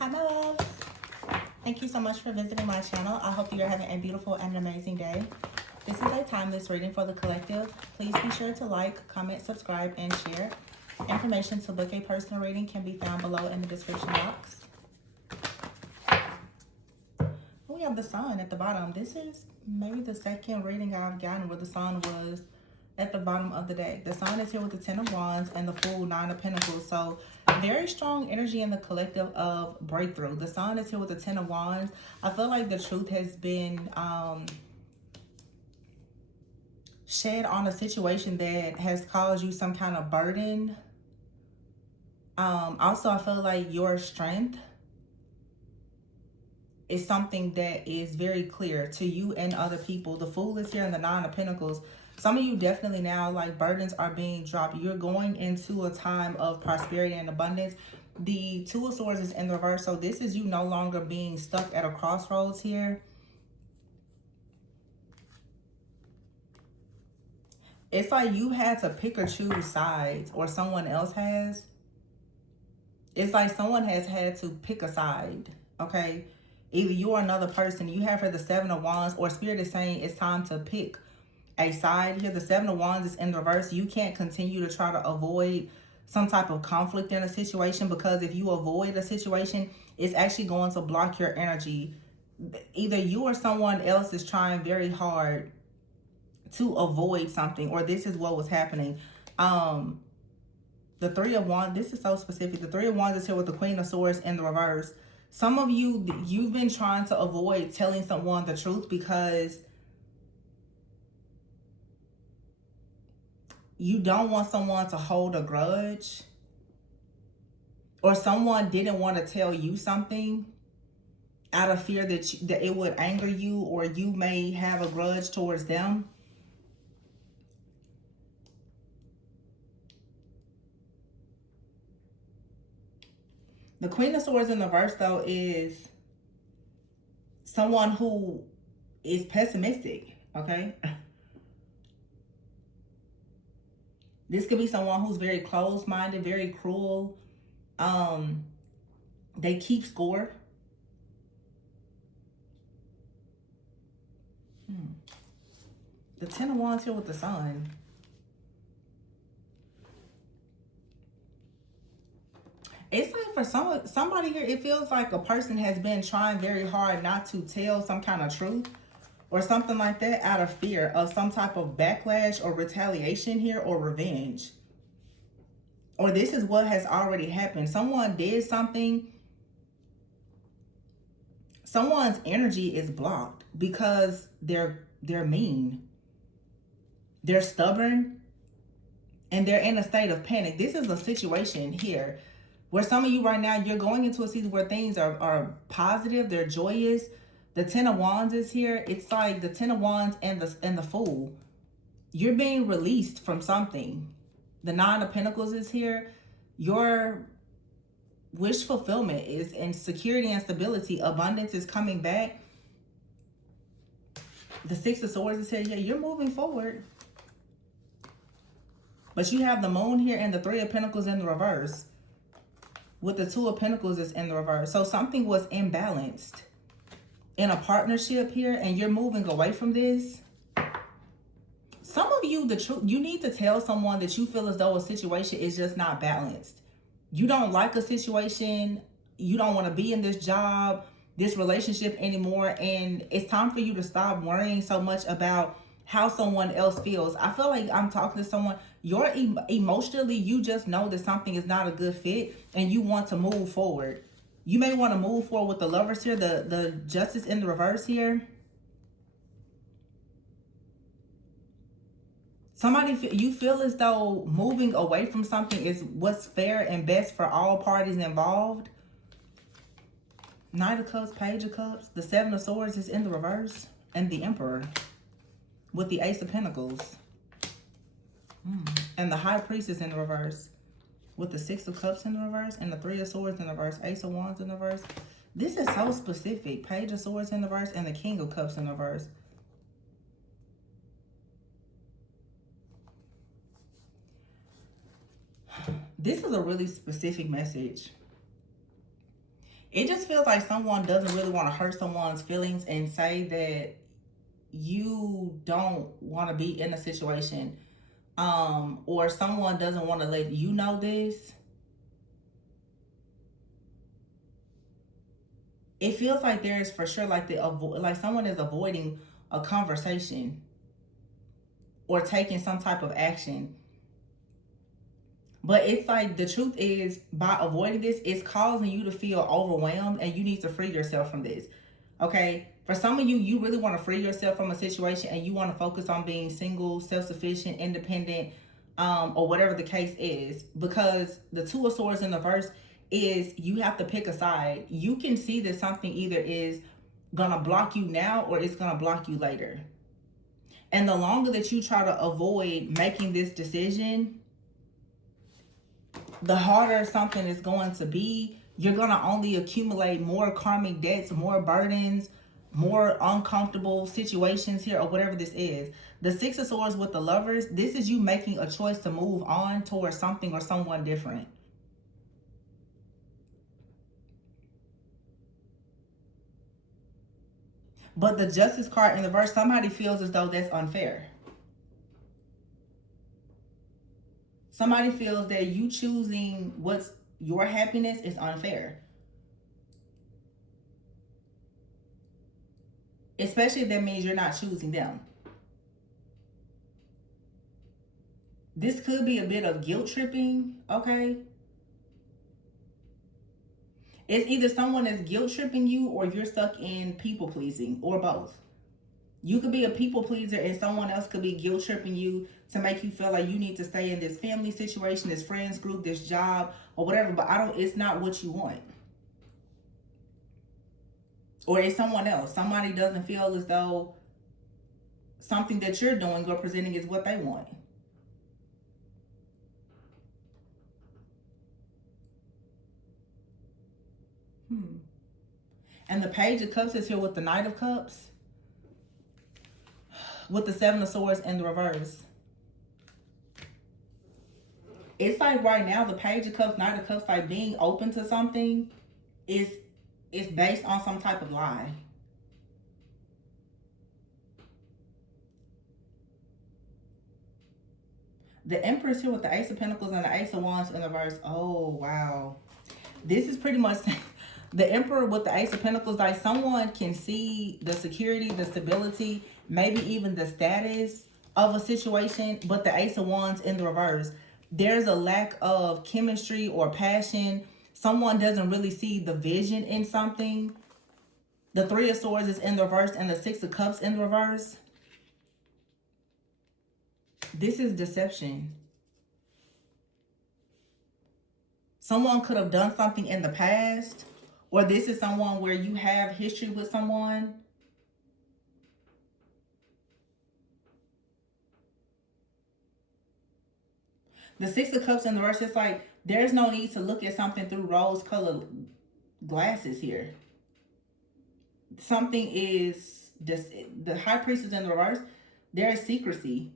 Hi, my loves. Thank you so much for visiting my channel. I hope you're having a beautiful and amazing day. This is a timeless reading for the collective. Please be sure to like, comment, subscribe, and share. Information to book a personal reading can be found below in the description box. We have the sun at the bottom. This is maybe the second reading I've gotten where the sun was at the bottom of the deck. The sun is here with the 10 of Wands and the Fool, 9 of Pentacles. So very strong energy in the collective of breakthrough. The sun is here with the 10 of Wands. I feel like the truth has been shed on a situation that has caused you some kind of burden. Also, I feel like your strength is something that is very clear to you and other people. The Fool is here and the 9 of Pentacles. Some of you definitely now, like, burdens are being dropped. You're going into a time of prosperity and abundance. The Two of Swords is in the reverse. So this is you no longer being stuck at a crossroads here. It's like you had to pick or choose sides, or someone else has. It's like someone has had to pick a side, okay? Either you or another person. You have here the 7 of Wands, or Spirit is saying it's time to pick a side here. The 7 of Wands is in reverse. You can't continue to try to avoid some type of conflict in a situation, because if you avoid a situation, it's actually going to block your energy. Either you or someone else is trying very hard to avoid something, or this is what was happening. The 3 of Wands, this is so specific. The 3 of Wands is here with the Queen of Swords in the reverse. Some of you, you've been trying to avoid telling someone the truth because you don't want someone to hold a grudge, or someone didn't want to tell you something out of fear that it would anger you, or you may have a grudge towards them. The Queen of Swords in the reverse, though, is someone who is pessimistic, okay? This could be someone who's very closed-minded, very cruel. They keep score. The 10 of Wands here with the Sun. It's like for somebody here, it feels like a person has been trying very hard not to tell some kind of truth or something like that out of fear of some type of backlash or retaliation here, or revenge. Or this is what has already happened. Someone did something. Someone's energy is blocked because they're mean. They're stubborn. And they're in a state of panic. This is a situation here where some of you right now, you're going into a season where things are positive. They're joyous. The 10 of Wands is here. It's like the 10 of Wands and the Fool. You're being released from something. The 9 of Pentacles is here. Your wish fulfillment is in security and stability. Abundance is coming back. The 6 of Swords is here. Yeah, you're moving forward. But you have the Moon here and the 3 of Pentacles in the reverse. With the 2 of Pentacles is in the reverse. So something was imbalanced in a partnership here, and you're moving away from this. Some of you, the truth, you need to tell someone that you feel as though a situation is just not balanced. You don't like a situation. You don't want to be in this job, this relationship anymore. And it's time for you to stop worrying so much about how someone else feels. I feel like I'm talking to someone. You're emotionally, you just know that something is not a good fit and you want to move forward. You may want to move forward with the Lovers here, the Justice in the reverse here. Somebody, you feel as though moving away from something is what's fair and best for all parties involved. Knight of Cups, Page of Cups. The 7 of Swords is in the reverse. And the Emperor with the Ace of Pentacles. And the High Priestess in the reverse with the 6 of Cups in the reverse and the 3 of Swords in the reverse, Ace of Wands in the reverse. This is so specific. Page of Swords in the reverse and the King of Cups in the reverse. This is a really specific message. It just feels like someone doesn't really want to hurt someone's feelings and say that you don't want to be in a situation, or someone doesn't want to let you know this. It feels like there is for sure like like someone is avoiding a conversation or taking some type of action. But it's like the truth is, by avoiding this, it's causing you to feel overwhelmed, and you need to free yourself from this. Okay? For some of you, you really want to free yourself from a situation, and you want to focus on being single, self-sufficient, independent, or whatever the case is. Because the Two of Swords in the verse is you have to pick a side. You can see that something either is gonna block you now or it's gonna block you later. And the longer that you try to avoid making this decision, the harder something is going to be. You're going to only accumulate more karmic debts, more burdens, more uncomfortable situations here, or whatever this is. The Six of Swords with the Lovers, this is you making a choice to move on towards something or someone different. But the Justice card in the verse, somebody feels as though that's unfair. Somebody feels that you choosing what's your happiness is unfair. Especially if that means you're not choosing them. This could be a bit of guilt tripping, okay? It's either someone is guilt tripping you or you're stuck in people pleasing, or both. You could be a people pleaser and someone else could be guilt tripping you to make you feel like you need to stay in this family situation, this friends group, this job, or whatever. But it's not what you want. Or it's someone else. Somebody doesn't feel as though something that you're doing or presenting is what they want. And the Page of Cups is here with the Knight of Cups, with the Seven of Swords in the reverse. It's like right now, the Page of Cups, Knight of Cups, like being open to something is based on some type of lie. The Empress here with the Ace of Pentacles and the Ace of Wands in the reverse. Oh, wow. This is pretty much the Emperor with the Ace of Pentacles. Like someone can see the security, the stability, maybe even the status of a situation, but the Ace of Wands in the reverse, there's a lack of chemistry or passion. Someone doesn't really see the vision in something. The Three of Swords is in the reverse and the Six of Cups in the reverse. This is deception. Someone could have done something in the past, or this is someone where you have history with someone. The Six of Cups in the reverse, it's like there's no need to look at something through rose-colored glasses here. Something is, the High Priestess in the reverse, there is secrecy.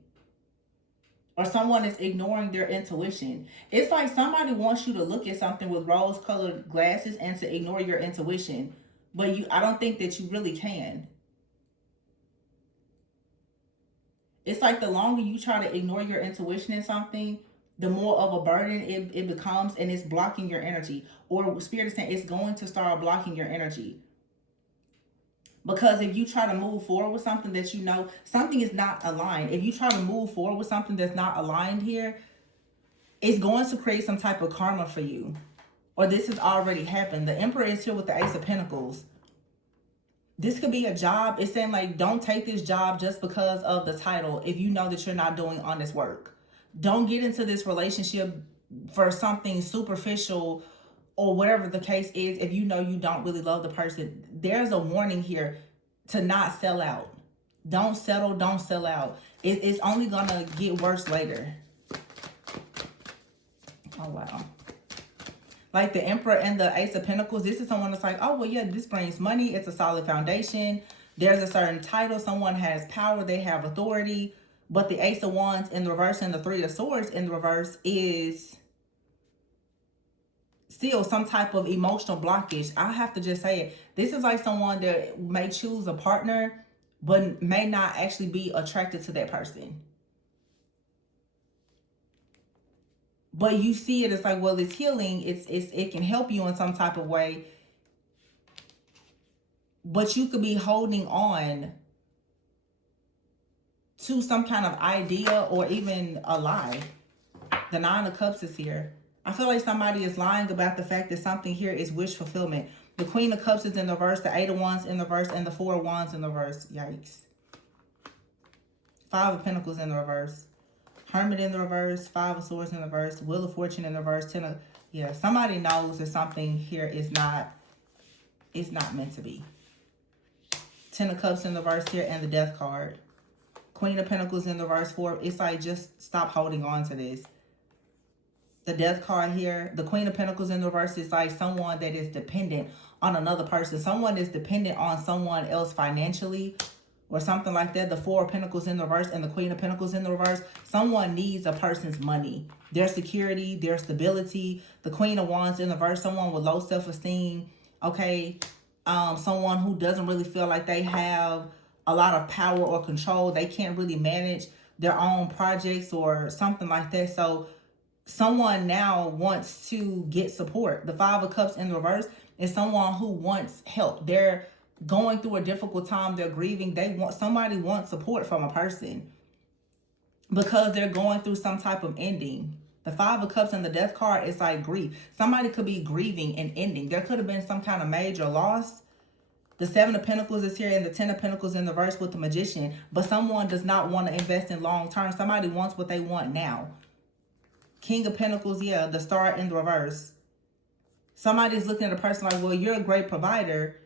Or someone is ignoring their intuition. It's like somebody wants you to look at something with rose-colored glasses and to ignore your intuition. But I don't think that you really can. It's like the longer you try to ignore your intuition in something, the more of a burden it becomes, and it's blocking your energy. Or Spirit is saying it's going to start blocking your energy. Because if you try to move forward with something that you know, something is not aligned. If you try to move forward with something that's not aligned here, it's going to create some type of karma for you. Or this has already happened. The Emperor is here with the Ace of Pentacles. This could be a job. It's saying like, don't take this job just because of the title if you know that you're not doing honest work. Don't get into this relationship for something superficial or whatever the case is if you know you don't really love the person. There's a warning here to not sell out. Don't settle, don't sell out. It's only gonna get worse later. Oh, wow. Like the Emperor and the Ace of Pentacles, this is someone that's like, oh, well, yeah, this brings money. It's a solid foundation. There's a certain title. Someone has power. They have authority. But the Ace of Wands in the reverse and the Three of Swords in the reverse is still some type of emotional blockage. I have to just say it. This is like someone that may choose a partner, but may not actually be attracted to that person. But you see it as like, well, it's healing. It can help you in some type of way. But you could be holding on to some kind of idea or even a lie. The Nine of Cups is here. I feel like somebody is lying about the fact that something here is wish fulfillment. The Queen of Cups is in the reverse, the Eight of Wands in the reverse, and the Four of Wands in the reverse. Yikes. Five of Pentacles in the reverse. Hermit in the reverse. Five of Swords in the reverse. Wheel of Fortune in the reverse. Ten of... Yeah, somebody knows that something here is not meant to be. Ten of Cups in the reverse here, and the Death card. Queen of Pentacles in the reverse. Four. It's like, just stop holding on to this. The Death card here, the Queen of Pentacles in the reverse is like someone that is dependent on another person. Someone is dependent on someone else financially or something like that. The Four of Pentacles in the reverse and the Queen of Pentacles in the reverse. Someone needs a person's money, their security, their stability. The Queen of Wands in the reverse, someone with low self-esteem. Okay, someone who doesn't really feel like they have a lot of power or control. They can't really manage their own projects or something like that. So someone now wants to get support. The Five of Cups in the reverse is someone who wants help. They're going through a difficult time. They're grieving. Somebody wants support from a person because they're going through some type of ending. The Five of Cups and the Death card is like grief. Somebody could be grieving an ending. There could have been some kind of major loss. The Seven of Pentacles is here and the Ten of Pentacles in the reverse with the Magician. But someone does not want to invest in long term. Somebody wants what they want now. King of Pentacles, yeah, the Star in the reverse. Somebody's looking at a person like, well, you're a great provider,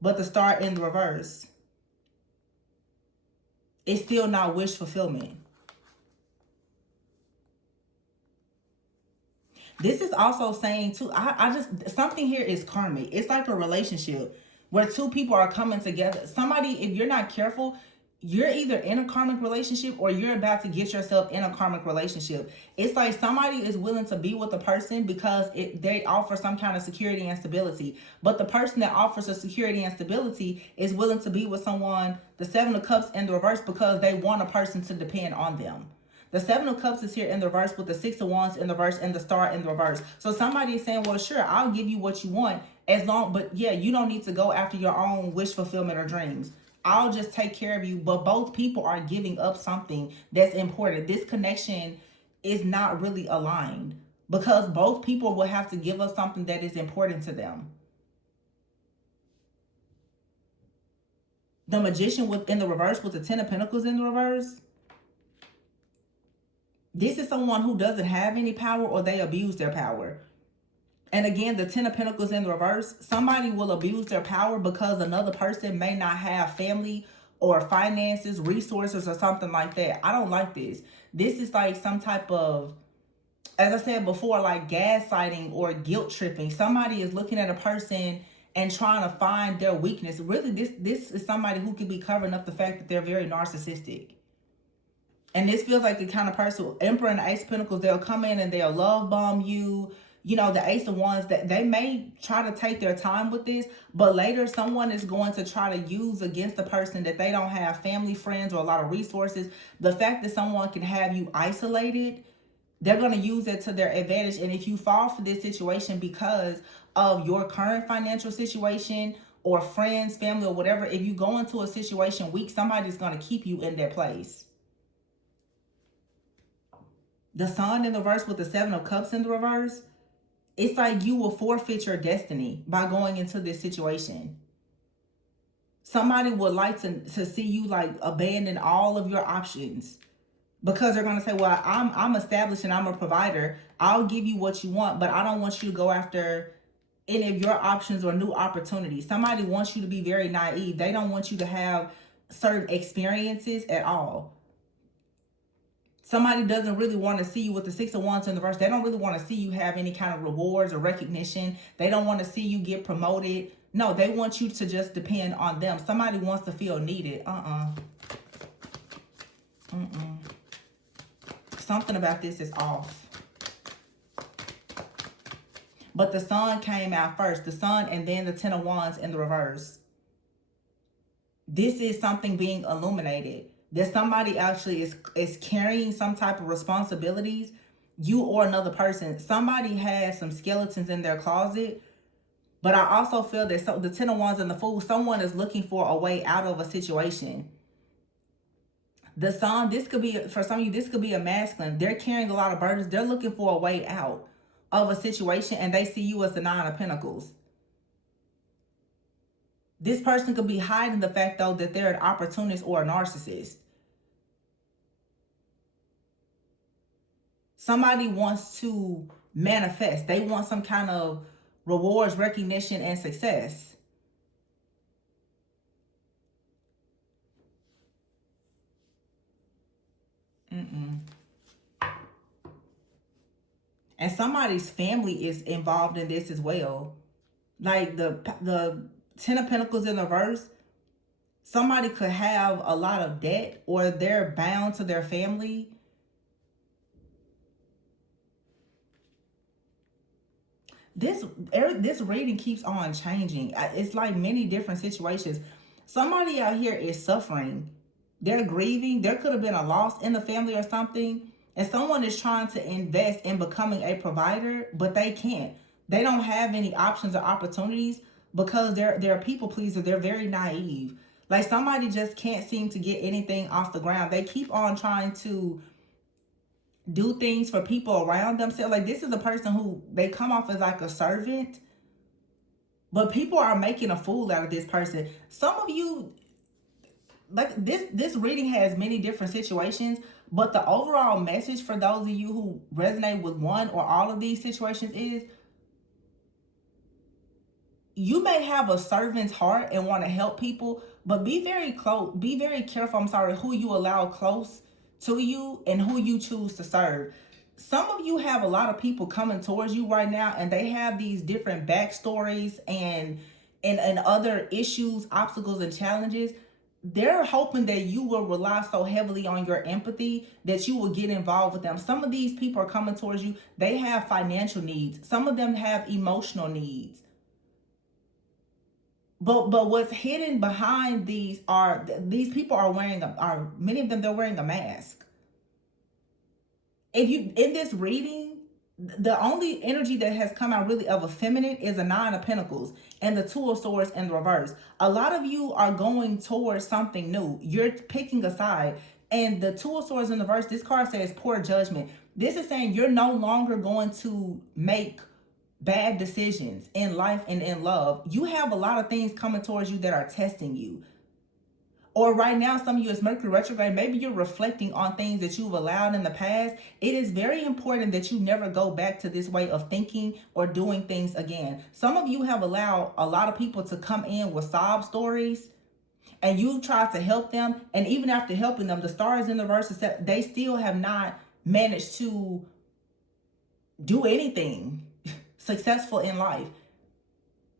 but the Star in the reverse. It's still not wish fulfillment. This is also saying too, something here is karmic. It's like a relationship where two people are coming together. Somebody, if you're not careful, you're either in a karmic relationship or you're about to get yourself in a karmic relationship. It's like somebody is willing to be with a person because they offer some kind of security and stability. But the person that offers a security and stability is willing to be with someone, the Seven of Cups in the reverse, because they want a person to depend on them. The Seven of Cups is here in the reverse with the Six of Wands in the reverse and the Star in the reverse. So somebody is saying, well, sure, I'll give you what you want but yeah, you don't need to go after your own wish fulfillment or dreams. I'll just take care of you. But both people are giving up something that's important. This connection is not really aligned because both people will have to give up something that is important to them. The Magician in the reverse with the Ten of Pentacles in the reverse. This is someone who doesn't have any power or they abuse their power. And again, the Ten of Pentacles in the reverse, somebody will abuse their power because another person may not have family or finances, resources, or something like that. I don't like this. This is like some type of, as I said before, like gaslighting or guilt tripping. Somebody is looking at a person and trying to find their weakness. Really, this is somebody who could be covering up the fact that they're very narcissistic. And this feels like the kind of person, Emperor and the Ace of Pentacles, they'll come in and they'll love bomb you. You know, the Ace of Wands, that they may try to take their time with this, but later someone is going to try to use against the person that they don't have family, friends, or a lot of resources. The fact that someone can have you isolated, they're going to use it to their advantage. And if you fall for this situation because of your current financial situation or friends, family, or whatever, if you go into a situation weak, somebody's going to keep you in their place. The Sun in the reverse with the Seven of Cups in the reverse. It's like you will forfeit your destiny by going into this situation. Somebody would like to see you like abandon all of your options because they're going to say, well, I'm established and I'm a provider. I'll give you what you want, but I don't want you to go after any of your options or new opportunities. Somebody wants you to be very naive. They don't want you to have certain experiences at all. Somebody doesn't really want to see you with the Six of Wands in the reverse. They don't really want to see you have any kind of rewards or recognition. They don't want to see you get promoted. No, they want you to just depend on them. Somebody wants to feel needed. Something about this is off. But the Sun came out first. The Sun and then the Ten of Wands in the reverse. This is something being illuminated. That somebody actually is carrying some type of responsibilities. You or another person. Somebody has some skeletons in their closet. But I also feel that the Ten of Wands and the Fool, someone is looking for a way out of a situation. The Sun, this could be, for some of you, this could be a masculine. They're carrying a lot of burdens. They're looking for a way out of a situation, and they see you as the Nine of Pentacles. This person could be hiding the fact, though, that they're an opportunist or a narcissist. Somebody wants to manifest. They want some kind of rewards, recognition, and success. And somebody's family is involved in this as well. Like the Ten of Pentacles in the reverse, somebody could have a lot of debt or they're bound to their family. This reading keeps on changing. It's like many different situations. Somebody out here is suffering. They're grieving. There could have been a loss in the family or something. And someone is trying to invest in becoming a provider, but they can't. They don't have any options or opportunities because they're a people pleaser. They're very naive. Like somebody just can't seem to get anything off the ground. They keep on trying to do things for people around themselves. Like this is a person who they come off as like a servant, but people are making a fool out of this person. Some of you, like this reading has many different situations, but the overall message for those of you who resonate with one or all of these situations is you may have a servant's heart and want to help people, but be very careful, who you allow close to you and who you choose to serve. Some of you have a lot of people coming towards you right now, and they have these different backstories and other issues, obstacles, and challenges. They're hoping that you will rely so heavily on your empathy that you will get involved with them. Some of these people are coming towards you. They have financial needs. Some of them have emotional needs. But what's hidden behind these people are many of them, they're wearing a mask. If you, in this reading, the only energy that has come out really of a feminine is a Nine of Pentacles and the Two of Swords in the reverse. A lot of you are going towards something new. You're picking a side. And the Two of Swords in the reverse, this card says poor judgment. This is saying you're no longer going to make bad decisions in life and in love. You have a lot of things coming towards you that are testing you. Or right now, some of you is Mercury retrograde. Maybe you're reflecting on things that you've allowed in the past. It is very important that you never go back to this way of thinking or doing things again. Some of you have allowed a lot of people to come in with sob stories, and you've tried to help them. And even after helping them, the stars in the reverse, they still have not managed to do anything successful in life.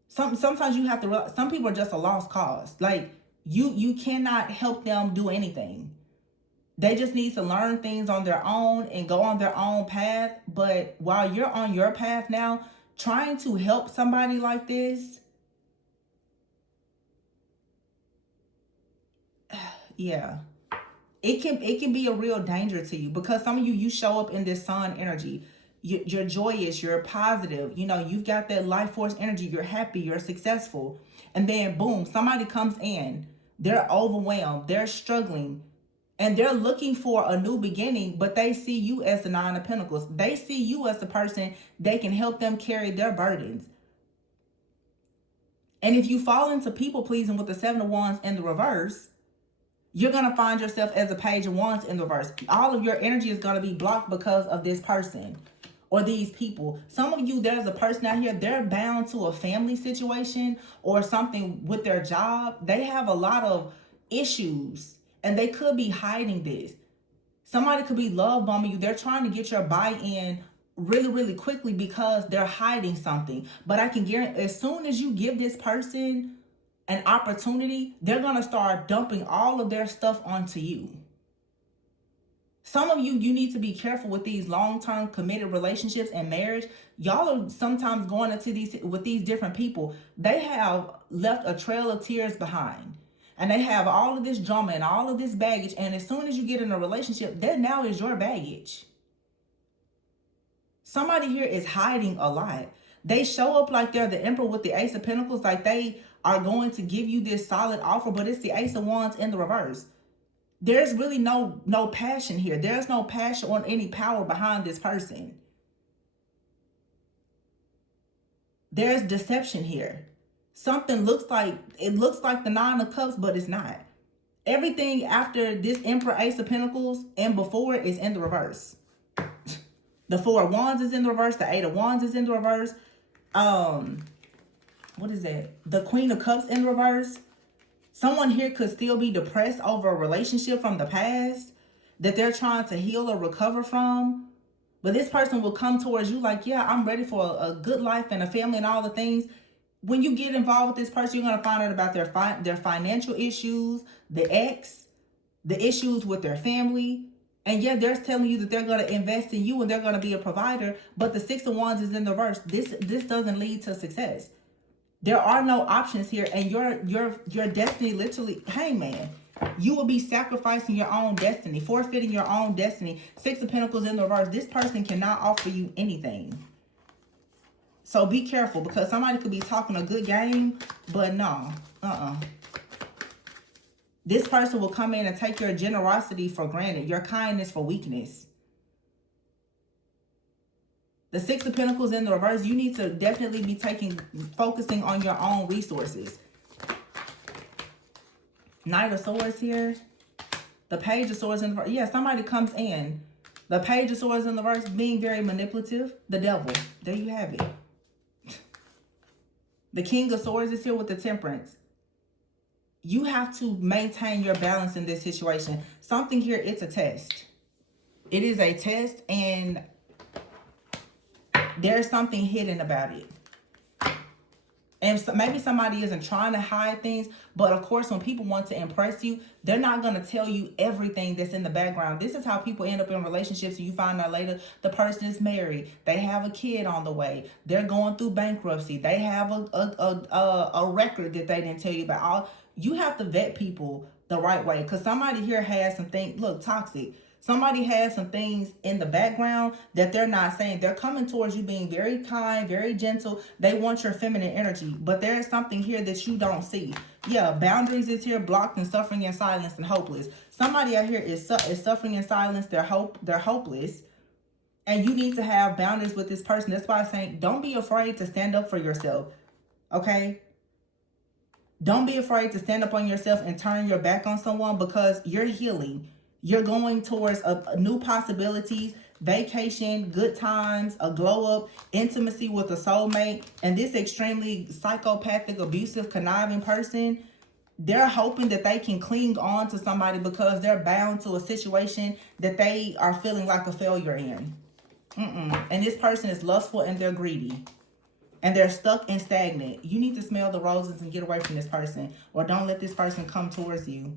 Sometimes you have to realize some people are just a lost cause. Like you cannot help them do anything. They just need to learn things on their own and go on their own path. But while you're on your path now, trying to help somebody like this, yeah, it can be a real danger to you, because some of you show up in this Sun energy. You're joyous, you're positive, you've got that life force energy, you're happy, you're successful. And then boom, somebody comes in, they're overwhelmed, they're struggling, and they're looking for a new beginning, but they see you as the Nine of Pentacles. They see you as the person that can help them carry their burdens. And if you fall into people pleasing with the Seven of Wands in the reverse, you're going to find yourself as a Page of Wands in the reverse. All of your energy is going to be blocked because of this person or these people. Some of you, there's a person out here, they're bound to a family situation or something with their job. They have a lot of issues and they could be hiding this. Somebody could be love bombing you. They're trying to get your buy-in really, really quickly because they're hiding something. But I can guarantee, as soon as you give this person an opportunity, they're going to start dumping all of their stuff onto you. Some of you, you need to be careful with these long-term committed relationships and marriage. Y'all are sometimes going into these with these different people. They have left a trail of tears behind. And they have all of this drama and all of this baggage. And as soon as you get in a relationship, that now is your baggage. Somebody here is hiding a lot. They show up like they're the emperor with the Ace of Pentacles, like they are going to give you this solid offer, but it's the Ace of Wands in the reverse. There's really no passion here. There's no passion or any power behind this person. There's deception here. Something looks like the Nine of Cups, but it's not. Everything after this Emperor Ace of Pentacles and before it is in the reverse. The Four of Wands is in the reverse. The Eight of Wands is in the reverse. What is that? The Queen of Cups in the reverse. Someone here could still be depressed over a relationship from the past that they're trying to heal or recover from. But this person will come towards you like, yeah, I'm ready for a good life and a family and all the things. When you get involved with this person, you're going to find out about their financial issues, the ex, the issues with their family. And yeah, they're telling you that they're going to invest in you and they're going to be a provider. But the Six of Wands is in the reverse. This doesn't lead to success. There are no options here, and your destiny literally, hangman. You will be sacrificing your own destiny, forfeiting your own destiny. Six of Pentacles in the reverse. This person cannot offer you anything. So be careful, because somebody could be talking a good game, but no. This person will come in and take your generosity for granted, your kindness for weakness. The Six of Pentacles in the reverse, you need to definitely be focusing on your own resources. Knight of Swords here. The Page of Swords in the reverse. Yeah, somebody comes in. The Page of Swords in the reverse, being very manipulative. The Devil. There you have it. The King of Swords is here with the Temperance. You have to maintain your balance in this situation. Something here, it's a test. It is a test, and there's something hidden about it. And so maybe somebody isn't trying to hide things, but of course, when people want to impress you, they're not going to tell you everything that's in the background. This is how people end up in relationships. And you find out later the person is married. They have a kid on the way. They're going through bankruptcy. They have a record that they didn't tell you about. You have to vet people the right way, because somebody here has some things, look, toxic. Somebody has some things in the background that they're not saying. They're coming towards you being very kind, very gentle. They want your feminine energy. But there is something here that you don't see. Yeah, boundaries is here, blocked and suffering in silence and hopeless. Somebody out here is suffering in silence. They're hopeless. And you need to have boundaries with this person. That's why I'm saying don't be afraid to stand up for yourself. Okay? Don't be afraid to stand up on yourself and turn your back on someone, because you're healing. You're going towards a new possibilities, vacation, good times, a glow up, intimacy with a soulmate. And this extremely psychopathic, abusive, conniving person, they're hoping that they can cling on to somebody because they're bound to a situation that they are feeling like a failure in. And this person is lustful and they're greedy. And they're stuck and stagnant. You need to smell the roses and get away from this person. Or don't let this person come towards you.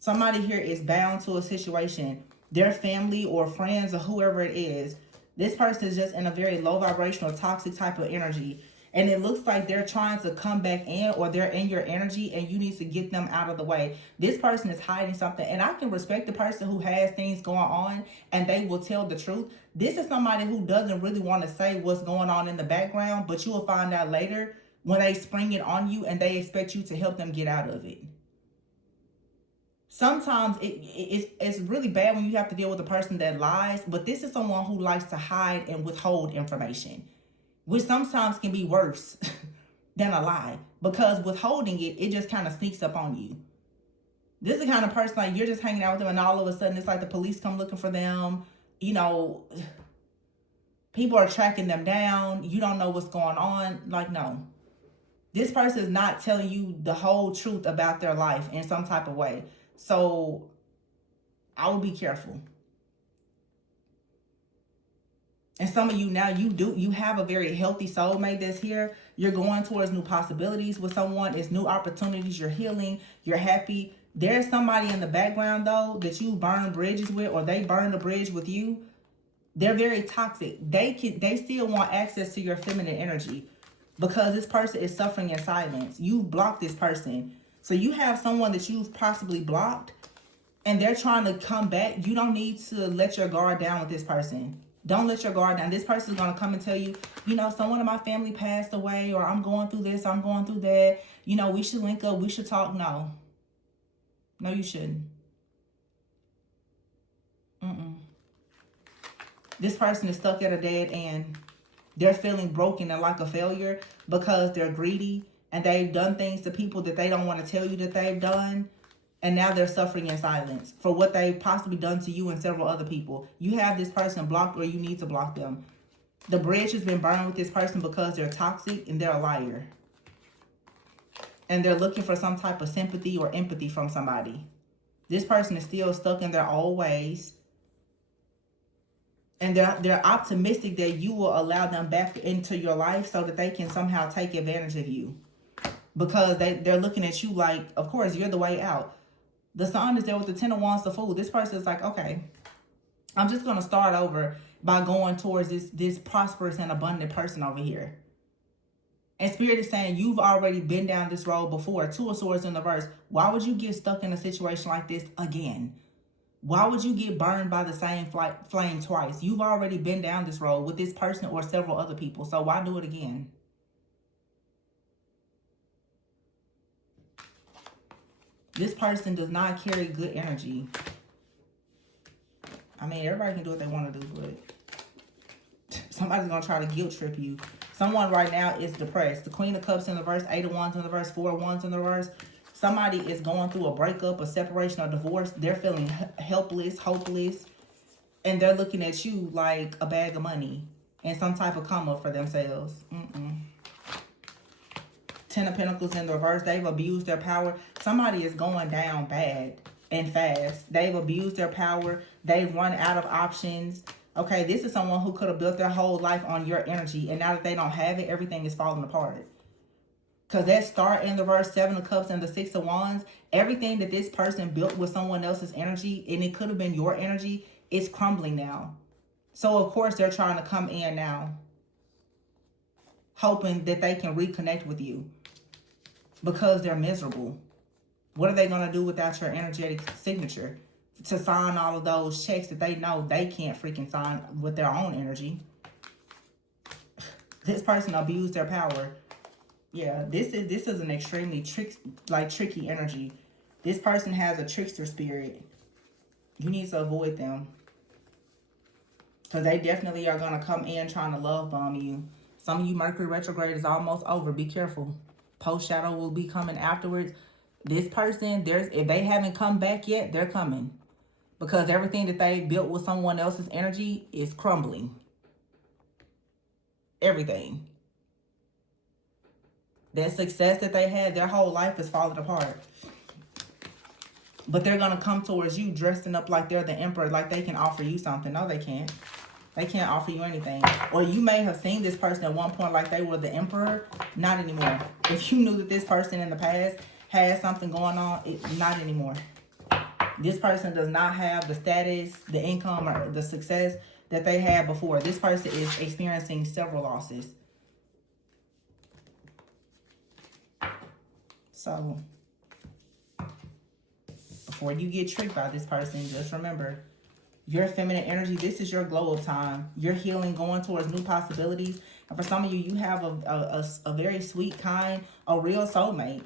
Somebody here is bound to a situation. Their family or friends or whoever it is. This person is just in a very low vibrational, toxic type of energy. And it looks like they're trying to come back in, or they're in your energy and you need to get them out of the way. This person is hiding something. And I can respect the person who has things going on and they will tell the truth. This is somebody who doesn't really want to say what's going on in the background, but you will find out later when they spring it on you and they expect you to help them get out of it. Sometimes it's really bad when you have to deal with a person that lies, but this is someone who likes to hide and withhold information, which sometimes can be worse than a lie, because withholding it just kind of sneaks up on you. This is the kind of person, like, you're just hanging out with them and all of a sudden it's like the police come looking for them. You know, people are tracking them down. You don't know what's going on. Like, no. This person is not telling you the whole truth about their life in some type of way. So I would be careful. And some of you now, you have a very healthy soulmate that's here. You're going towards new possibilities with someone. It's new opportunities. You're healing. You're happy. There's somebody in the background, though, that you burn bridges with, or they burn the bridge with you. They're very toxic. They still want access to your feminine energy because this person is suffering in silence. You blocked this person. So you have someone that you've possibly blocked and they're trying to come back. You don't need to let your guard down with this person. Don't let your guard down. This person is going to come and tell you, you know, someone in my family passed away, or I'm going through this, I'm going through that. You know, we should link up, we should talk. No. No, you shouldn't. This person is stuck at a dead end. They're feeling broken and like a failure because they're greedy and they've done things to people that they don't want to tell you that they've done. And now they're suffering in silence for what they've possibly done to you and several other people. You have this person blocked, or you need to block them. The bridge has been burned with this person because they're toxic and they're a liar. And they're looking for some type of sympathy or empathy from somebody. This person is still stuck in their old ways. And they're optimistic that you will allow them back into your life so that they can somehow take advantage of you. Because they're looking at you like, of course, you're the way out. The Sun is there with the Ten of Wands, the Fool. This person is like, okay, I'm just going to start over by going towards this prosperous and abundant person over here. And Spirit is saying you've already been down this road before. Two of Swords in the reverse. Why would you get stuck in a situation like this again? Why would you get burned by the same flame twice? You've already been down this road with this person or several other people. So why do it again? This person does not carry good energy. I mean, everybody can do what they want to do, but somebody's going to try to guilt trip you. Someone right now is depressed. The Queen of Cups in the reverse, Eight of Wands in the reverse, Four of Wands in the reverse. Somebody is going through a breakup, a separation, or divorce. They're feeling helpless, hopeless, and they're looking at you like a bag of money and some type of come up for themselves. Ten of Pentacles in the reverse. They've abused their power. Somebody is going down bad and fast. They've abused their power. They've run out of options. Okay, this is someone who could have built their whole life on your energy, and now that they don't have it, everything is falling apart. Because that Star in the reverse, Seven of Cups, and the Six of Wands, everything that this person built with someone else's energy, and it could have been your energy, is crumbling now. So, of course, they're trying to come in now, hoping that they can reconnect with you because they're miserable. What are they going to do without your energetic signature to sign all of those checks that they know they can't freaking sign with their own energy? This person abused their power. Yeah, this is an extremely tricky energy. This person has a trickster spirit. You need to avoid them, because they definitely are going to come in trying to love bomb you. Some of you, Mercury retrograde is almost over. Be careful. Post shadow will be coming afterwards. This person, if they haven't come back yet, they're coming, because everything that they built with someone else's energy is crumbling. Everything. That success that they had, their whole life is falling apart. But they're going to come towards you dressing up like they're the emperor, like they can offer you something. No, they can't. They can't offer you anything. Or you may have seen this person at one point like they were the emperor. Not anymore. If you knew that this person in the past had something going on, not anymore. This person does not have the status, the income, or the success that they had before. This person is experiencing several losses. So, before you get tricked by this person, just remember, your feminine energy, this is your glow up time. You're healing, going towards new possibilities. And for some of you, you have a very sweet, kind, a real soulmate.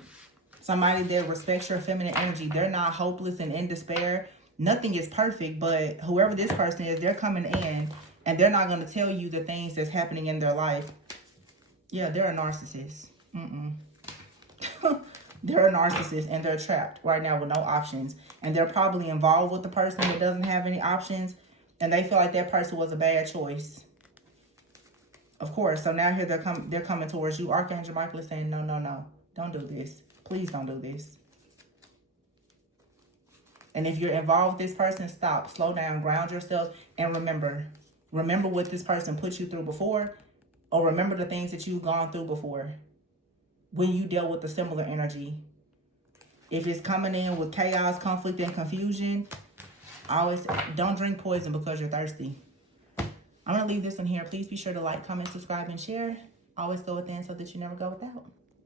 Somebody that respects your feminine energy. They're not hopeless and in despair. Nothing is perfect, but whoever this person is, they're coming in and they're not going to tell you the things that's happening in their life. Yeah, they're a narcissist. They're a narcissist and they're trapped right now with no options. And they're probably involved with the person that doesn't have any options. And they feel like that person was a bad choice. Of course. So now here they're coming towards you. Archangel Michael is saying, no, no, no. Don't do this. Please don't do this. And if you're involved with this person, stop. Slow down. Ground yourself. And remember. Remember what this person put you through before. Or remember the things that you've gone through before, when you dealt with a similar energy. If it's coming in with chaos, conflict, and confusion, always don't drink poison because you're thirsty. I'm going to leave this one here. Please be sure to like, comment, subscribe, and share. Always go within so that you never go without.